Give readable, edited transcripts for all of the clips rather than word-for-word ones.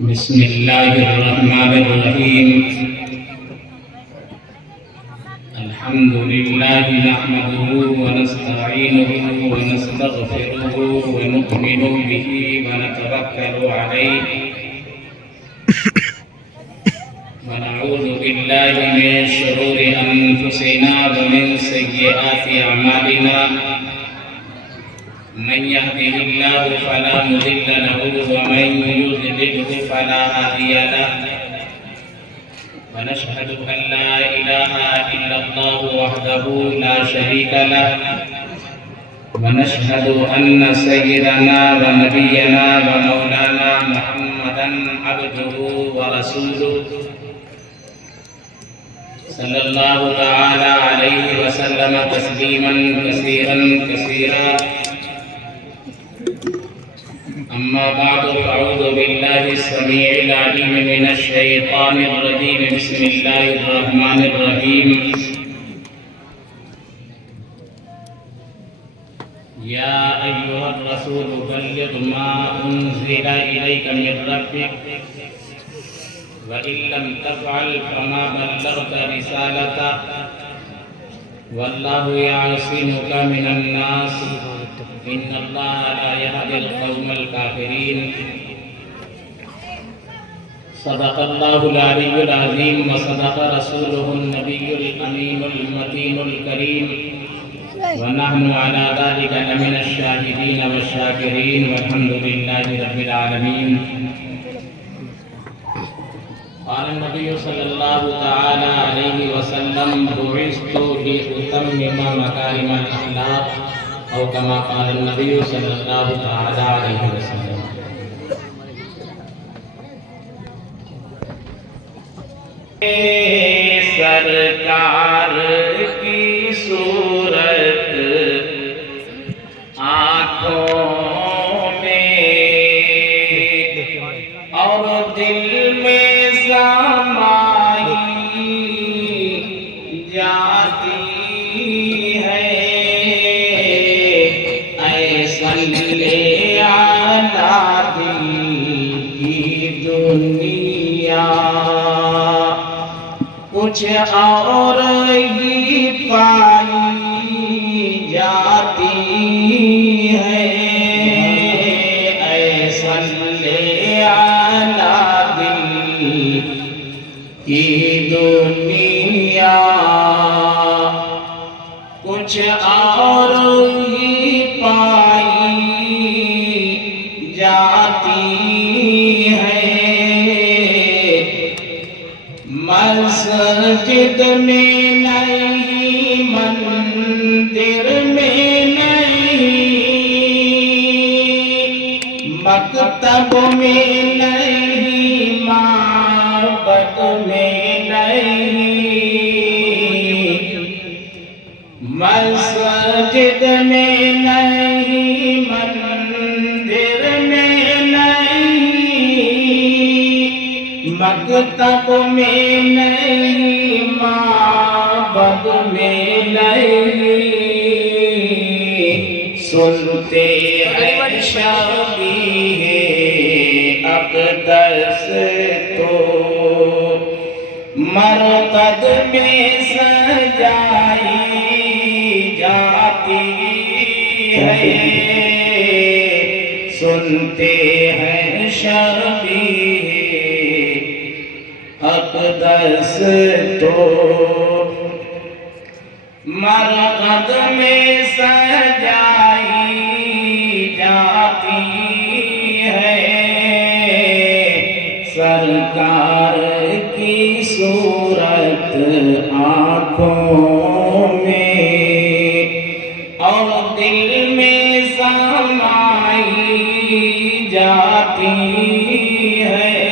بسم الله الرحمن الرحيم الحمد لله نحمده ونستعينه ونستغفره ونؤمن به ونتوكل عليه ونعوذ بالله من شرور أنفسنا ومن سيئات أعمالنا من يهده الله فلا مضل له ومن يضلله فلا هادي له ونشهد أن لا إله إلا الله وحده لا شريك له ونشهد أن سيدنا ونبينا ومولانا محمدا عبده ورسوله صلى الله تعالى عليه وسلم تسليما كثيرا أما بعد فأعوذ بالله السميع العليم من الشيطان الرجيم بسم الله الرحمن الرحيم يا أيها الرسول بلغ ما أنزل إليك من ربك وإن لم تفعل فما بلغت رسالته والله يعصمك من الناس إن الله لا يهدي القوم الكافرين صدق الله العلي العظيم وصدق رسوله النبي الأمين المتين الكريم ونحن على ذلك لمن الشاهدين والشاكرين والحمد لله رب العالمين قال النبي صلى الله تعالى عليه وسلم بعثت لأتمم مكارم الأخلاق أو كما قال النبي صلى الله تعالى عليه وسلم سرکار کی صورت آنکھوں میں اور دل میں سمائی جاتی ہے کچھ اور ہی پائی جاتی ہے اے صلی علی دل کی دنیا کچھ اور ہی پائی جاتی ہے مسجد میں نہیں مندر میں نہیں مکتب میں نہیں معبد میں نہیں مسجد میں نہیں مندر میں نہیں مکتب میں نہیں معبد میں نہیں سنتے ہیں شبیہ اقدس تو مرقد میں سجائی جاتی ہے سنتے ہیں شبیہ اقدس تو مرقد میں سجائی جاتی ہے سرکار کی صورت آنکھوں میں اور دل میں سمائی جاتی ہے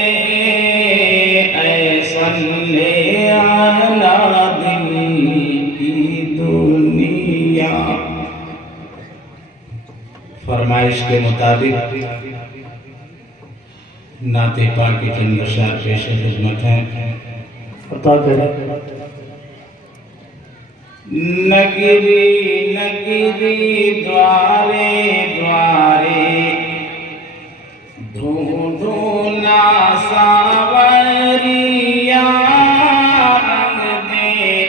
فرمائش کے مطابق نعت پاک کی چند اشعار پیش خدمت ہیں عطا کریں نگری نگری دوارے دوارے ڈھونڈوں نا ساوریاں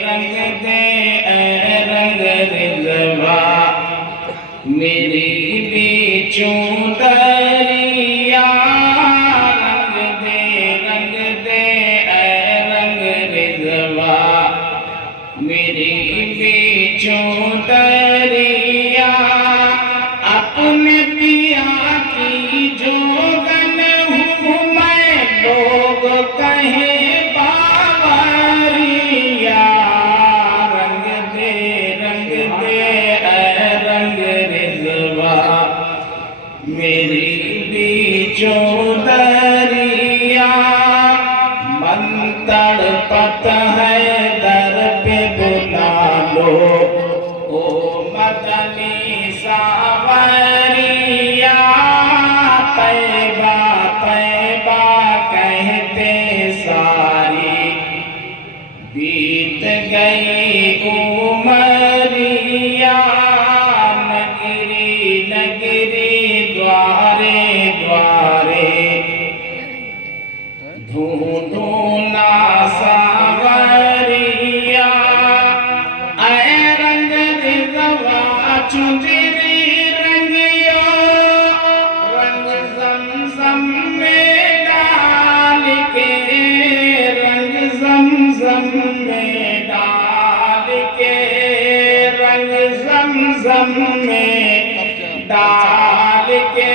رنگ دے اے رنگ رضوا میری بیچوں دریا رنگ دے اے رنگ رضوا میری بیچوں دریا اپنے پیا کی جوگن ہوں میں لوگ کہیں باوریا رنگ دے اے رنگ رضوا میری بیچوں دریا من تڑپت ہے در پہ بلا لو او مدنی ساوریا طیبہ کہتے ساری بیت گئی عمریا نگری دوارے ڈھونڈوں نا ساوریا اے رنگ رضوا چنجری رنگیا رنگ زمزم میں ڈال کے رنگ زمزم میں ڈال کے رنگ زمزم میں ڈال کے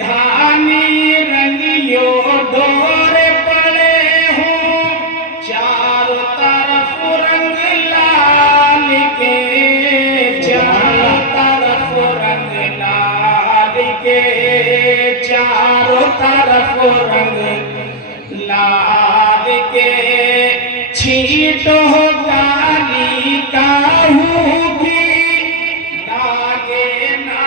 دھانی رنگیو دور پڑے ہوں چاروں طرف رنگ لال کے چاروں طرف رنگ لال کے چاروں طرف رنگ لال کے چھینٹو گالی کا ہوگی لاگے نا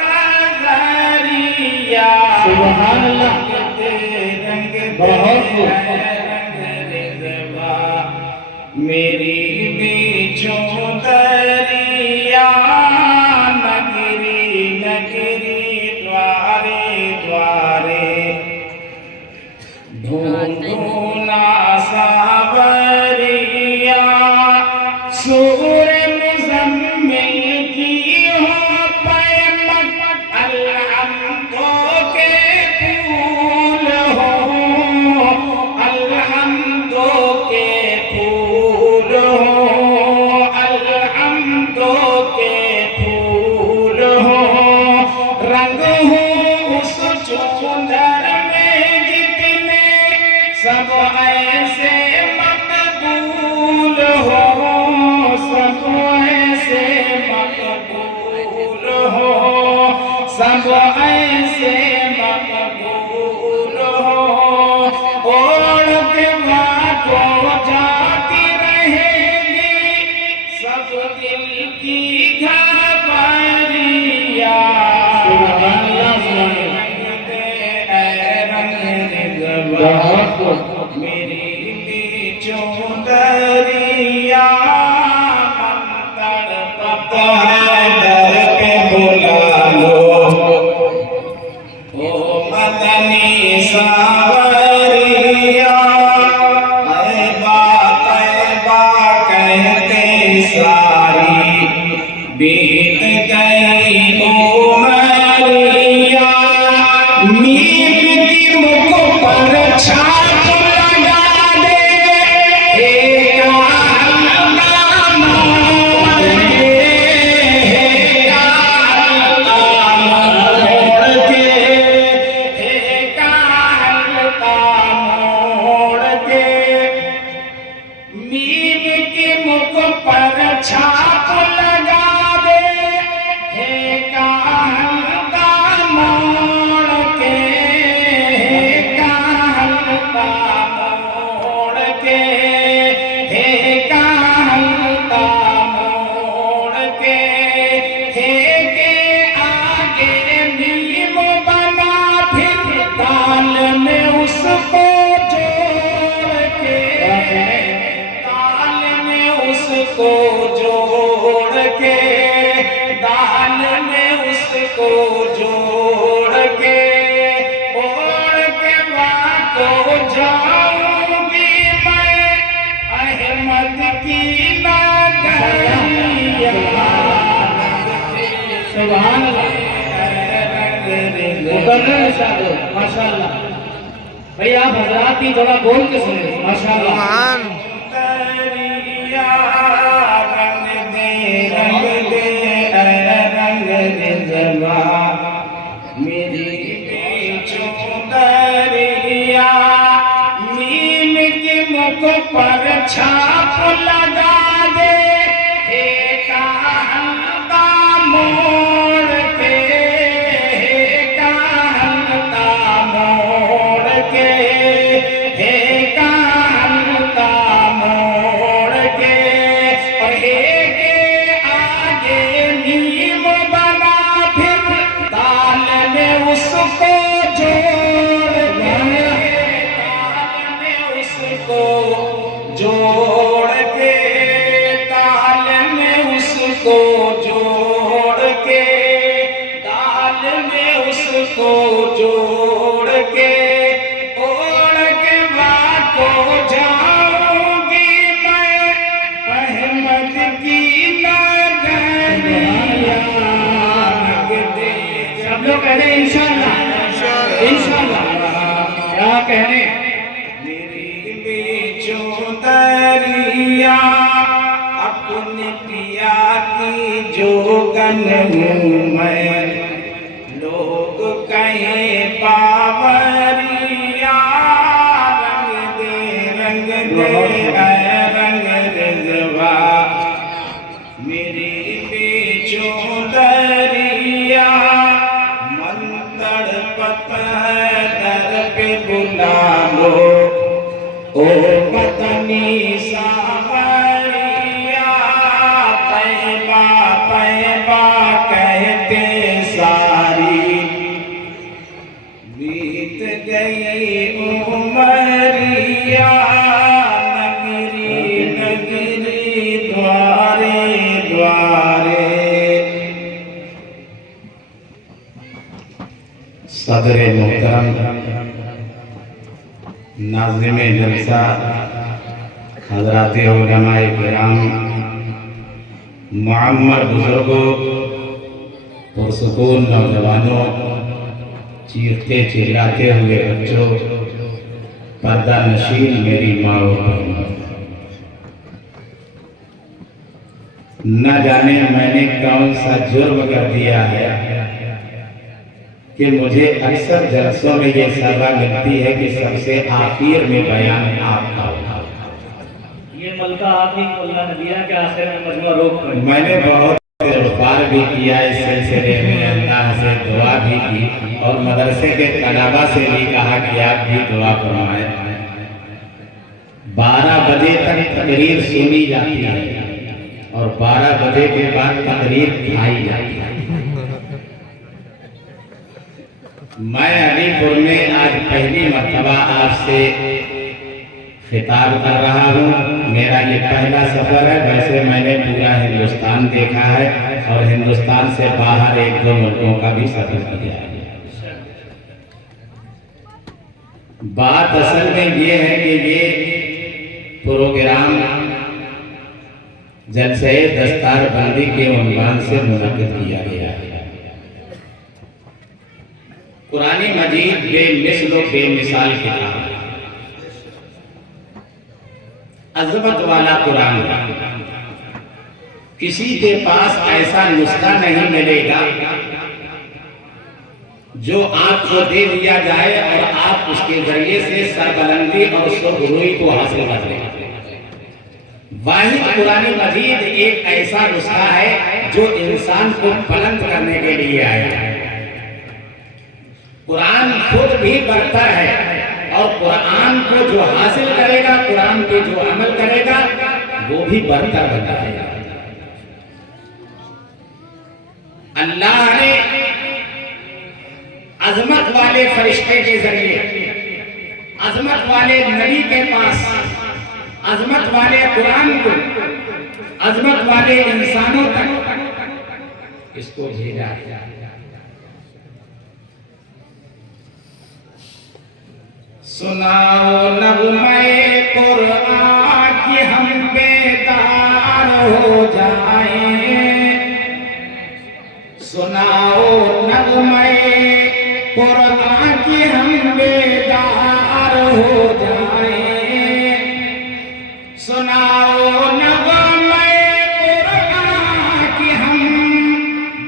نظریہ سبحان اللہ رنگ بہت رنگ رضوا میری بیچوں دریا نگری دوارے ڈھونڈوں نا ساوریا سور مزمل کی ہو پیمک الحمدوں کے پھول ہو الحمدوں کے پھول ہو الحمدوں کے پھول ہو رنگ ہو اس چوندر میں جتنے سب ایسے مقبول ہو سب ایسے مقبول ہو سب ایسے مقبول ہو اوڑھ کے باتوں جاتی رہے گی سب دل کی گھبریاں رنگ دے اے رنگ رضوا میری بیچوں دریا من تڑپت ہے در پہ بلا لو او مدنی ساوریا طیبہ کہتے ساری بیت گئی عمریا میر کی مکھ پر چھاپ لگا دے ایک حلقہ موڑ کے ایک حلقہ موڑ کے میر کی مکھ پر چھاپ لگا دے ایک حلقہ موڑ کے ایک حلقہ موڑ کے ایک حلقہ موڑ کے آگے نیم بنا پھر دال میں اس کو جوڑ کے دال میں اس کو جوڑ کے دال میں اس کو جوڑ کے او ماشاء اللہ بھائی آپ حضرات بھی تھوڑا بول کے سنیں ماشاء اللہ پر چھاپ لگا دے ایک ہلتا موڑ کے ایک ہلتا موڑ کے ایک ہلتا موڑ کے اور ایک آگے نیم بنا پھر تال میں اس کو جوڑ دے تال میں اس کو جوڑ کے تال میں اس کو جوڑ کے تال میں اس کو جوڑ کے اوڑ کے کو جاؤں گی میں احمد کی نگریاں سب لوگ کہہ رہے ہیں انشاءاللہ انشاءاللہ کیا کہنے دریا اپنے پیا کی جوگن ہوں میں لوگ کہیں پاوریا رنگ دے رنگ رضوا میری بیچوں دریا من تڑپت ہے در پہ بلا لو او پتنی ساوریا طیبہ طیبہ کہتے ساری بیت گئی عمریا نگری نگری دوارے دوارے صدر محترم ناظم جلسہ حضرات علماء کرام معمر بزرگوں پرسکون نوجوانوں چیختے چلاتے ہوئے بچوں پردہ نشین میری ماں و بہنوں نہ جانے میں نے کون سا جرم کر دیا ہے کہ مجھے اکثر جلسوں میں یہ سزا ملتی ہے کہ سب سے آخر میں بیان آپ کا ہوگا یہ ملکہ آپ ہی کو اللہ نے دیا کہ آخر میں مجموعہ روک کریں میں نے بہت اغفار بھی کیا اس سلسلے میں اللہ سے دعا بھی کی اور مدرسے کے طلباء سے بھی کہا کہ آپ بھی دعا فرمائیں 12 بجے تک تقریر سنی جاتی ہے اور 12 بجے کے بعد تقریر کھائی جاتی ہے میں علی پور میں آج پہلی مرتبہ آپ سے خطاب کر رہا ہوں میرا یہ پہلا سفر ہے ویسے میں نے پورا ہندوستان دیکھا ہے اور ہندوستان سے باہر 1-2 ملکوں کا بھی سفر کیا ہے بات اصل میں یہ ہے کہ یہ پروگرام جلسہ دستار بندی کے عنوان سے منعقد کیا گیا ہے قرآن مجید بے مثل و بے مثال کتاب ہے عظمت والا قرآن کسی کے پاس ایسا نسخہ نہیں ملے گا جو آپ کو دے دیا جائے اور آپ اس کے ذریعے سے سربلندی اور سربلوئی کو حاصل کر لیں واحد قرآن مجید ایک ایسا نسخہ ہے جو انسان کو بلند کرنے کے لیے آیا ہے قرآن خود بھی برتر ہے اور قرآن کو جو حاصل کرے گا قرآن پہ جو عمل کرے گا وہ بھی برتر بن جائے گا اللہ نے عظمت والے فرشتے کے ذریعے عظمت والے نبی کے پاس عظمت والے قرآن کو عظمت والے انسانوں تک اس کو بھیجا ہے سناؤ نغمے قرآن کی ہم بیدار ہو جائیں سناؤ نغمے قرآن ہو جائیں، سناؤ نغمے قرآن کی ہم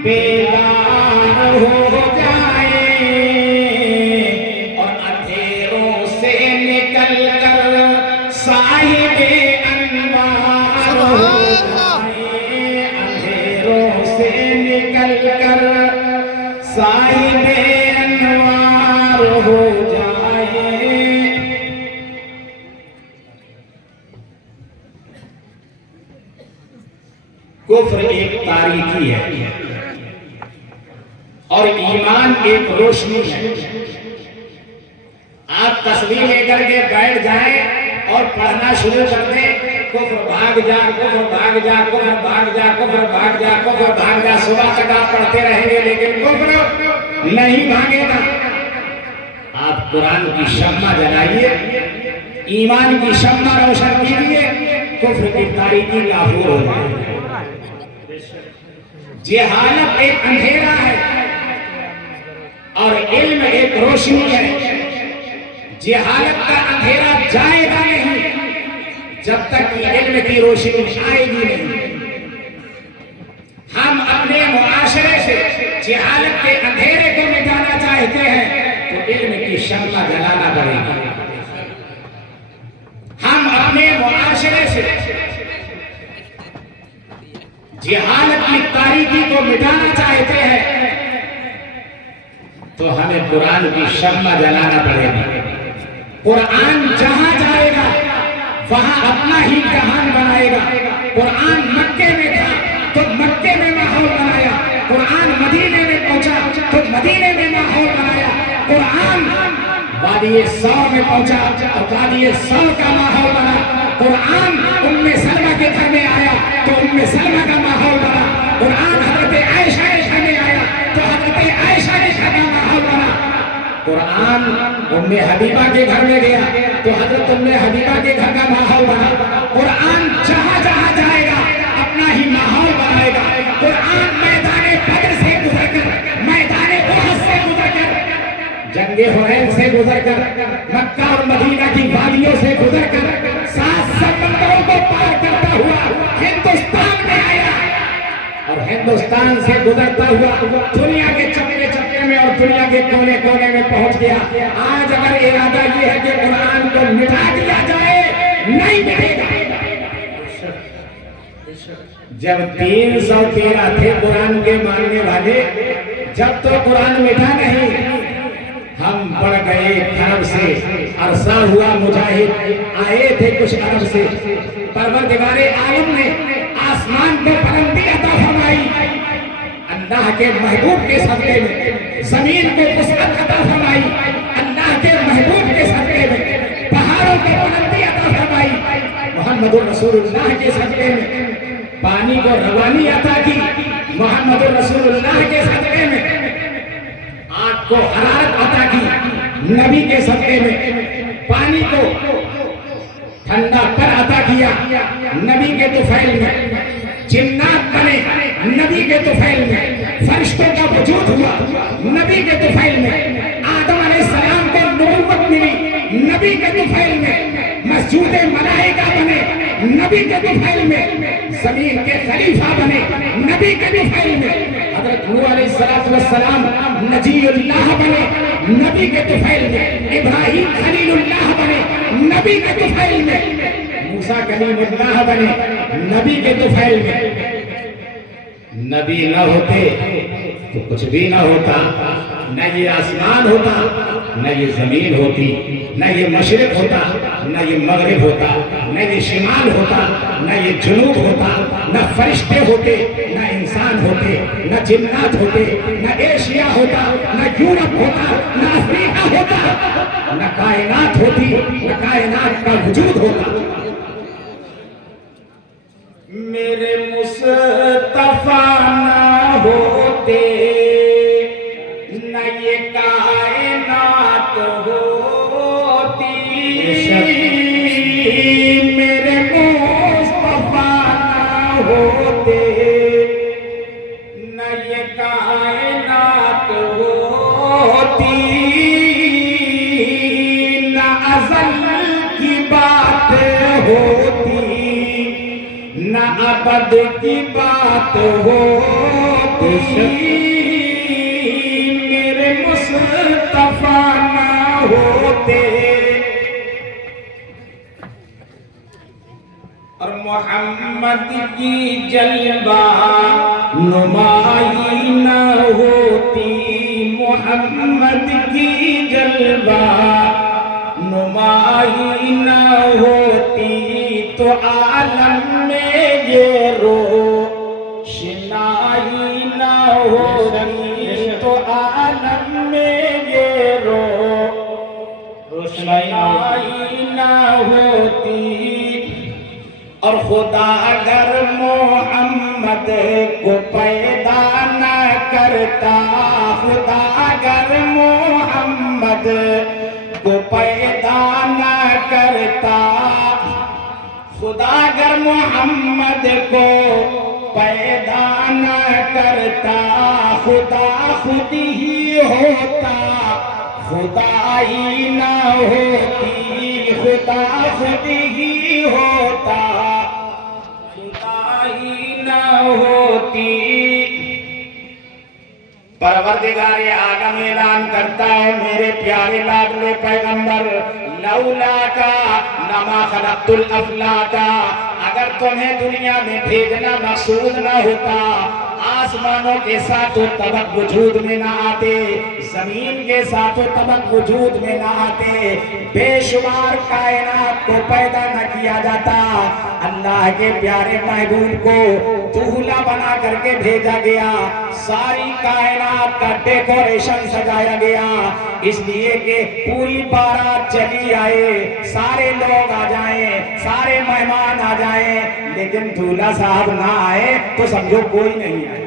بیدار ہو جائیں، اور اندھیروں سے نکل کر صاحب انوار ہو جائیں، اندھیروں سے نکل کر صاحب انوار ہو جائیں۔ کفر ایک تاریکی ہے اور ایمان ایک روشنی ہے۔ آپ تصویر لے کر کے بیٹھ جائیں اور پڑھنا شروع کر دیں، کفر بھاگ جا، کفر بھاگ جا، کفر بھاگ جا، کفر بھاگ جا، کفر بھاگ جا، صبح تک آپ پڑھتے رہیں گے لیکن کفر نہیں بھاگے گا۔ آپ قرآن کی شمع جلائیے، ایمان کی شمع روشن کیجیے، کفر کی تاریکی کافور ہو جائے گی۔ جہالت ایک اندھیرا ہے اور علم ایک روشنی ہے۔ جہالت کا اندھیرا جائے گا نہیں جب تک کہ علم کی روشنی آئے گی نہیں۔ ہم اپنے معاشرے سے جہالت کے اندھیرے کو مٹانا چاہتے ہیں تو علم کی شمع جلانا پڑے گی۔ ہم اپنے معاشرے سے جہالت کی تاریکی کو مٹانا چاہتے ہیں تو ہمیں قرآن کی شمع جلانا پڑے گی۔ قرآن جہاں جائے گا وہاں اپنا ہی جہان بنائے گا۔ قرآن مکے میں تھا تو مکے میں ماحول بنایا، قرآن مدینے میں پہنچا تو مدینے میں ماحول بنایا، قرآن وادی ثور میں پہنچا تو وادی ثور کا ماحول بنا، قرآن ام سلمہ کے گھر میں آیا تو ام سلمہ کا ماحول بنا، قرآن حضرت عائشہ کے گھر میں آیا تو حضرت عائشہ کے گھر کا ماحول بنا، قرآن ام حبیبہ کے گھر میں گیا تو حضرت ام حبیبہ کے گھر کا ماحول بنا۔ قرآن جہاں جہاں جائے گا اپنا ہی ماحول بنائے گا۔ قرآن میدان بدر سے گزر کر، میدان احد سے گزر کر، جنگ حنین سے گزر کر، مکہ اور مدینہ کی وادیوں سے گزر کر، 7 سمندروں کو پار کرتا ہوا ہندوستان میں آیا اور ہندوستان سے گزرتا ہوا دنیا کے چپے چپے میں اور دنیا کے کونے کونے میں پہنچ گیا۔ آج اگر ارادہ یہ ہے کہ قرآن کو مٹا دیا جائے، نہیں مٹے گا۔ جب 313 تھے قرآن کے ماننے والے، جب تو قرآن مٹا نہیں، ہم بڑھ گئے عرب سے، عرصہ ہوا مجاہد آئے تھے کچھ عرب سے، پروردگار عالم نے آسمان کو بلندی عطا فرمائی، اللہ کے محبوب کے صدقے میں زمین کو وسعت عطا فرمائی، اللہ کے محبوب کے صدقے میں پہاڑوں کو بلندی عطا فرمائی، محمد رسول اللہ کے صدقے میں پانی کو روانی عطا کی، محمد رسول اللہ کے صدقے میں آگ کو حرارت عطا کی، نبی کے صدقے میں پانی کو ٹھنڈا پر عطا کیا، نبی کے طفیل میں جنات بنے، نبی کے طفیل میں فرشتوں کا وجود ہوا، نبی کے طفیل میں آدم علیہ السلام کو نبوت ملی، نبی کے طفیل میں مسجود ملائکہ بنے، نبی کے طفیل میں زمین کے خلیفہ بنے، نبی کے طفیل میں حضرت نوح علیہ السلام نجی اللہ بنے، نبی کے طفیل میں ابراہیم خلیل اللہ بنے، نبی کے طفیل میں موسیٰ کلیم اللہ بنے، نبی کے طفیل میں نبی نہ ہوتے تو کچھ بھی نہ ہوتا، نہ یہ آسمان ہوتا، نہ یہ زمین ہوتی، نہ یہ مشرق ہوتا، نہ یہ مغرب ہوتا، نہ یہ شمال ہوتا، نہ یہ جنوب ہوتا، نہ فرشتے ہوتے، نہ انسان ہوتے، نہ جنات ہوتے، نہ ایشیا ہوتا، نہ یورپ ہوتا، نہ افریقہ ہوتا، نہ کائنات ہوتی، نہ کائنات کا وجود ہوتا۔ میرے مصطفیٰ نہ ہوتے نہ یہ کائنات ہوتی، میرے مصطفیٰ نہ ہوتے نہ یہ کائنات ہوتی، نہ ازل ابد کی بات ہوتی میرے مصطفیٰ نہ ہوتے، اور محمد کی جلوہ نمائی نہ ہوتی، محمد کی جلوہ نمائی نہ ہوتی تو عالم میں یہ روشنائی نہ ہوتی، تو عالم میں یہ روشنائی نہ ہوتی، اور خدا اگر محمد کو پیدا نہ کرتا، خدا اگر محمد کو پیدا نہ کرتا، خدا اگر محمد کو پیدا نہ کرتا، خدا خود ہی ہوتا خدائی نہ ہوتی، خدا خود ہی ہوتا خدائی نہ ہوتی۔ پروردگار عالم اعلان کرتا ہے میرے پیارے لاڈلے پیغمبر، لولا کا نما خلقت الافلاک، اگر تمہیں دنیا میں بھیجنا مقصود نہ ہوتا، آسمانوں کے ساتھ طبق وجود میں نہ آتے، زمین کے ساتھ طبق وجود میں نہ آتے، بے شمار کائنات کو پیدا نہ کیا جاتا، اللہ کے پیارے محبوب کو دولہا بنا کر کے بھیجا گیا، ساری کائنات کا ڈیکوریشن سجایا گیا، اس لیے کہ پوری بارات چلی آئے، سارے لوگ آ جائیں، سارے مہمان آ جائیں، لیکن دولہا صاحب نہ آئے تو سمجھو کوئی نہیں آئے۔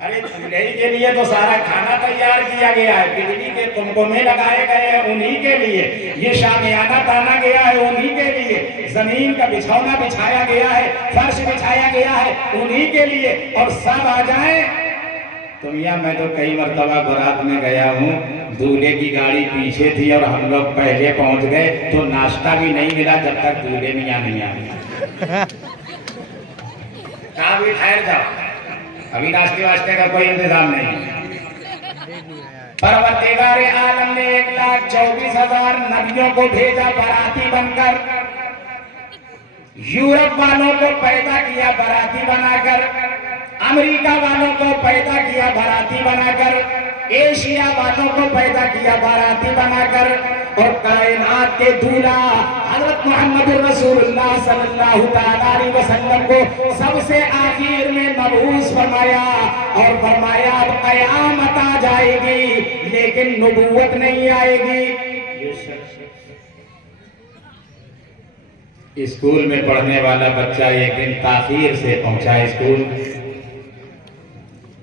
ارے دولہے کے لیے تو سارا کھانا تیار کیا گیا ہے، بجلی کے تنبے لگائے گئے ہیں انہی کے لیے، یہ شامیانہ تانا گیا ہے انہی کے لیے، زمین کا بچھونا بچھایا گیا ہے، فرش بچھایا گیا ہے انہی کے لیے، اور سب آ جائیں۔ تو میاں میں تو کئی مرتبہ بارات میں گیا ہوں، دولہے کی گاڑی پیچھے تھی اور ہم لوگ پہلے پہنچ گئے تو ناشتہ بھی نہیں ملا جب تک دولہے میاں نہیں آئے۔ کہاں بھی ٹھہر جاؤ، ابھی ناشتے واشتے کا کوئی انتظام نہیں۔ پروردگار عالم نے 1,24,000 نبیوں کو بھیجا باراتی بن کر، یورپ والوں کو پیدا کیا باراتی بنا کر، امریکہ والوں کو پیدا کیا باراتی بنا کر، ایشیا والوں کو پیدا کیا باراتی بنا کر، اور کائنات کے دولہا حضرت محمد رسول اللہ صلی اللہ علیہ وسلم کو سب سے آخر میں مبعوث فرمایا، اور فرمایا اب قیامت آ جائے گی لیکن نبوت نہیں آئے گی۔ اسکول میں پڑھنے والا بچہ ایک دن تاخیر سے پہنچا اسکول،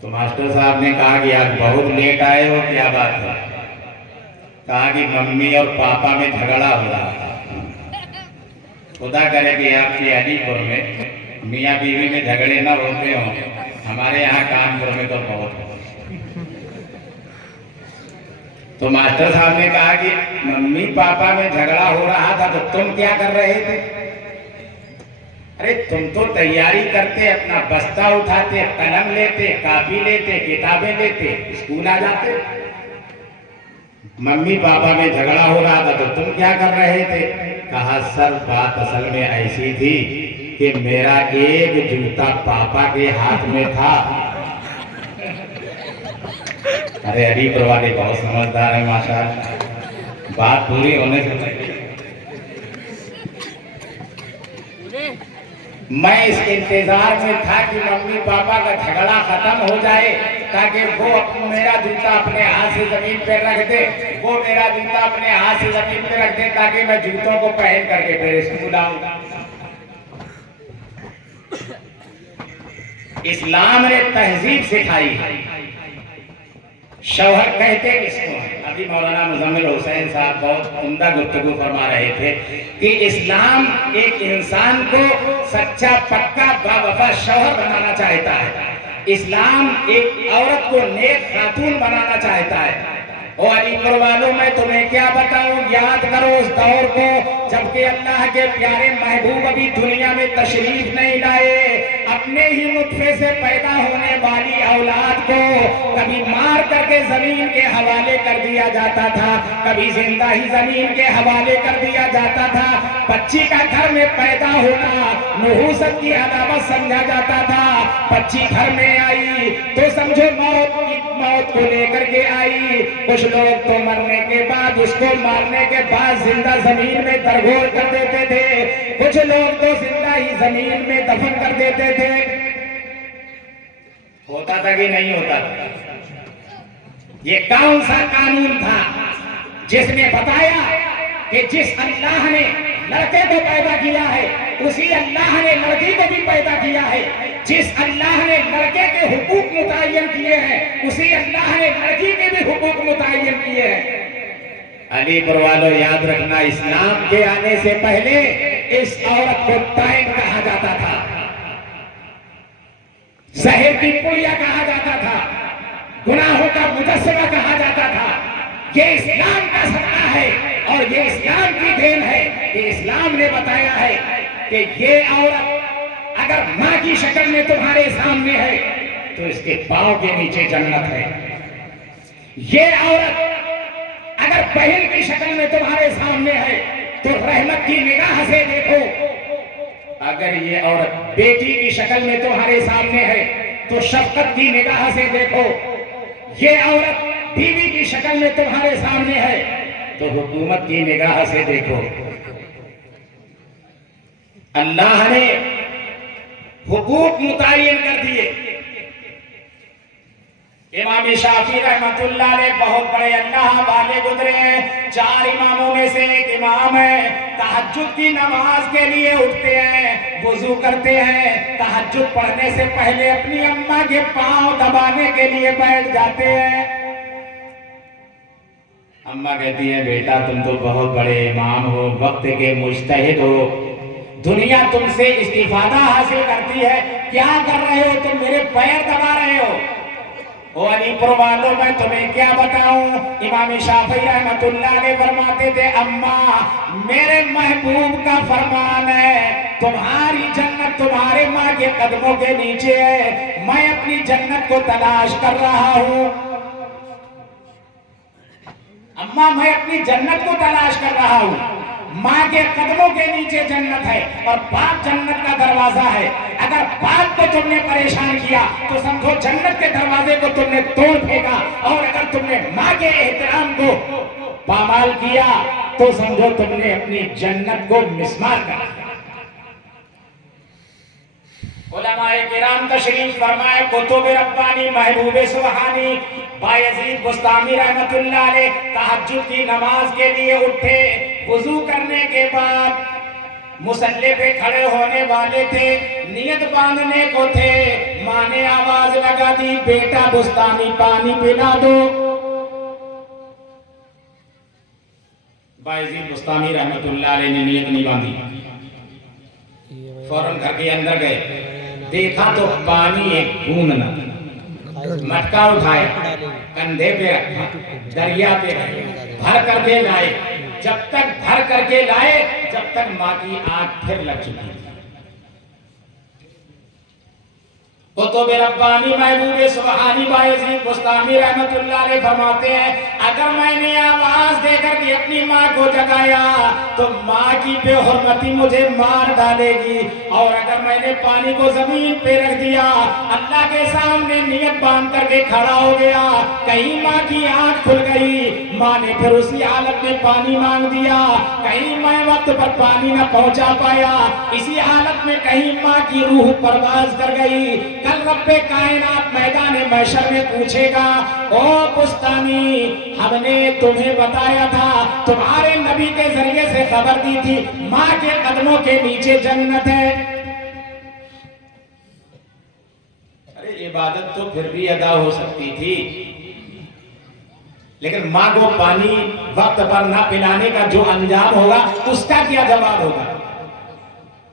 تو ماسٹر صاحب نے کہا کہ آج بہت لیٹ آئے ہو، کیا بات ہے؟ کہا کہ ممی اور پاپا میں جھگڑا ہو رہا تھا۔ خدا کرے کہ آپ کی علی پور میں میاں بیوی میں جھگڑے نہ ہوتے ہوں، ہمارے یہاں کانپور میں تو بہت ہو۔ تو ماسٹر صاحب نے کہا کہ ممی پاپا میں جھگڑا ہو رہا تھا تو تم کیا کر رہے تھے؟ ارے تم تو تیاری کرتے، اپنا بستہ اٹھاتے، قلم لیتے، کاپی لیتے، کتابیں لیتے، اسکول آ جاتے۔ ممی پاپا میں جھگڑا ہو رہا تھا تو تم کیا کر رہے تھے؟ کہا سر بات اصل میں ایسی تھی کہ میرا ایک جوتا پاپا کے ہاتھ میں تھا۔ ارے علی پور والے بہت سمجھدار ہیں ماشاءاللہ، بات پوری ہونے سے پہلے میں اس انتظار میں تھا کہ ممی پاپا کا جھگڑا ختم ہو جائے تاکہ وہ میرا جوتا اپنے ہاتھ سے زمین پہ رکھ دے، وہ میرا جوتا اپنے ہاتھ سے زمین پہ رکھ دے تاکہ میں جوتوں کو پہن کر کے پھر اسکول آؤں۔ اسلام نے تہذیب سکھائی ہے۔ شوہر کہتے کس کو ہیں؟ ابھی مولانا مزمل حسین صاحب بہت عمدہ گفتگو فرما رہے تھے کہ اسلام ایک انسان کو سچا پکا باوفا شوہر بنانا چاہتا ہے، اسلام ایک عورت کو نیک خاتون بنانا چاہتا ہے، او علی پور والوں میں تمہیں کیا بتاؤں، یاد کرو اس دور کو جبکہ اللہ کے پیارے محبوب ابھی دنیا میں تشریف نہیں لائے، اپنے ہی نطفے سے پیدا ہونے والی اولاد کو کبھی مار کر کے زمین کے حوالے کر دیا جاتا تھا، کبھی زندہ ہی زمین کے حوالے کر دیا جاتا تھا۔ بچی کا گھر میں پیدا ہونا نحوست کی علامت سمجھا جاتا تھا، بچی گھر میں آئی تو سمجھو موت کو لے کر کے آئی۔ کچھ لوگ تو مرنے کے بعد اس کو مارنے کے بعد زندہ زمین میں درگور کر دیتے تھے، کچھ لوگ تو زندہ ہی زمین میں دفن کر دیتے تھے۔ ہوتا تھا کہ نہیں ہوتا تھا؟ یہ کون سا قانون تھا جس نے بتایا کہ جس اللہ نے لڑکے کو پیدا کیا ہے اسی اللہ نے لڑکی کو بھی پیدا کیا ہے، جس اللہ نے لڑکے کے حقوق متعین کیے ہیں اسی اللہ نے لڑکی کے بھی حقوق متعین کیے ہیں۔ علی پور والوں یاد رکھنا، اسلام کے آنے سے پہلے اس عورت کو تائب کہا جاتا تھا، زہر کی پڑیا کہا جاتا تھا، گناہوں کا مجسمہ کہا جاتا تھا۔ یہ اسلام کا صدقہ ہے اور یہ اسلام کی دین ہے کہ اسلام نے بتایا ہے کہ یہ عورت اگر ماں کی شکل میں تمہارے سامنے ہے تو اس کے پاؤں کے نیچے جنت ہے، یہ عورت اگر بہن کی شکل میں تمہارے سامنے ہے تو رحمت کی نگاہ سے دیکھو، اگر یہ عورت بیٹی کی شکل میں تمہارے سامنے ہے تو شفقت کی نگاہ سے دیکھو، یہ عورت بیوی کی شکل میں تمہارے سامنے ہے تو حکومت کی نگاہ سے دیکھو۔ اللہ نے حقوق متعین کر دیے۔ امام شافعی رحمت اللہ علیہ بہت بڑے اللہ والے گزرے ہیں، 4 اماموں میں سے ایک امام ہے، تہجد کی نماز کے لیے اٹھتے ہیں، وضو کرتے ہیں، تہجد پڑھنے سے پہلے اپنی اماں کے پاؤں دبانے کے لیے بیٹھ جاتے ہیں۔ اماں کہتی ہے بیٹا تم تو بہت بڑے امام ہو، وقت کے مجتہد ہو، دنیا تم سے استفادہ حاصل کرتی ہے، کیا کر رہے ہو تم، میرے پیر دبا رہے ہو۔ او علی پور والوں میں تمہیں کیا بتاؤں، امام شافعی رحمت اللہ علیہ فرماتے تھے اماں میرے محبوب کا فرمان ہے تمہاری جنت تمہارے ماں کے قدموں کے نیچے ہے، میں اپنی جنت کو تلاش کر رہا ہوں۔ اماں میں اپنی جنت کو تلاش کر رہا ہوں، ماں کے قدموں کے نیچے جنت ہے اور باپ جنت کا دروازہ ہے، اگر باپ کو تم نے پریشان کیا تو سمجھو جنت کے دروازے کو تم نے توڑ پھینکا، اور اگر تم نے ماں کے احترام کو پامال کیا تو سمجھو تم نے اپنی جنت کو مسمار کر دیا۔ علماء کرام تشریف فرمائے، کتب ربانی محبوب سبحانی بایزید بستامی رحمت اللہ علیہ تہجد کی نماز کے لیے اٹھے، وضو کرنے کے بعد مصلی پہ کھڑے ہونے والے تھے، نیت باندھنے کو تھے، ماں نے آواز لگا دی بیٹا بستامی پانی پلا دو۔ بایزید بستامی رحمت اللہ علیہ نے نیت نہیں باندھی، فوراً گھر کے اندر گئے، دیکھا تو پانی ایک بوند نہ، مٹکا اٹھایا، کندھے پہ رکھا، دریا پہ گئے، بھر کر کے لائے، جب تک بھر کر کے لائے جب تک ماں کی آنکھ پھر لگ چکی تھی۔ کتب ربانی محبوب سبحانی بایزید بستامی رحمت اللہ علیہ فرماتے ہیں اگر میں نے آواز دے کر کے اپنی ماں کو جگایا تو ماں کی بے حرمتی مجھے مار ڈالے گی، اور اگر میں نے پانی کو زمین پہ رکھ دیا، اللہ کے سامنے نیت باندھ کر کے کھڑا ہو گیا، کہیں ماں کی آنکھ کھل گئی، ماں نے پھر اسی حالت میں پانی مانگ دیا، کہیں میں وقت پر پانی نہ پہنچا پایا، اسی حالت میں کہیں ماں کی روح پرواز کر گئی، کل رب کائنات میدان محشر میں پوچھے گا او بستانی ہم نے تمہیں بتایا تھا، تمہارے نبی کے ذریعے سے خبر دی تھی ماں کے قدموں کے نیچے جنت ہے۔ ارے عبادت تو پھر بھی ادا ہو سکتی تھی، لیکن ماں کو پانی وقت پر نہ پلانے کا جو انجام ہوگا اس کا کیا جواب ہوگا؟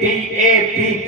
DAP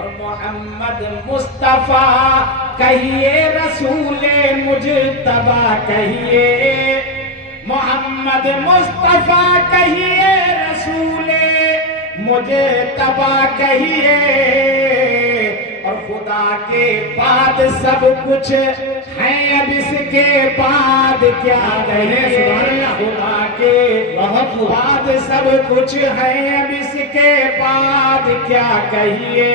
اور محمد مصطفیٰ کہیے، رسول مجتبی کہیے، محمد مصطفیٰ کہیے، رسول مجتبی کہیے، اور خدا کے بعد سب کچھ ہے، اب اس کے بعد کیا کہیے، خدا کے بعد سب کچھ ہے، اب اس کے بعد کیا کہیے،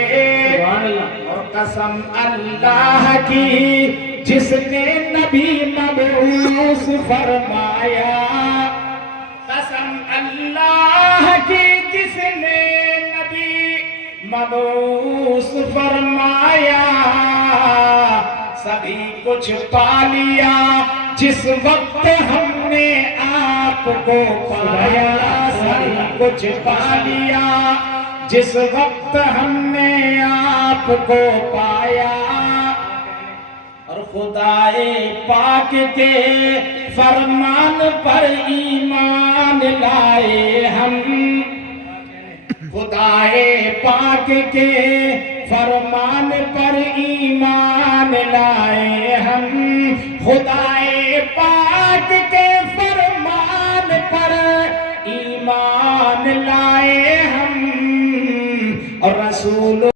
اور قسم اللہ کی جس نے نبی مبعوث فرمایا، قسم اللہ کی جس نے نبی مبعوث فرمایا، سبھی کچھ پا لیا جس وقت ہم نے آپ کو پایا، سبھی کچھ پا لیا جس وقت ہم نے آپ کو پایا، اور خدائے پاک کے فرمان پر ایمان لائے ہم، خدائے پاک کے فرمان پر ایمان لائے ہم، خدائے پاک کے فرمان پر ایمان لائے ہم، اور رسول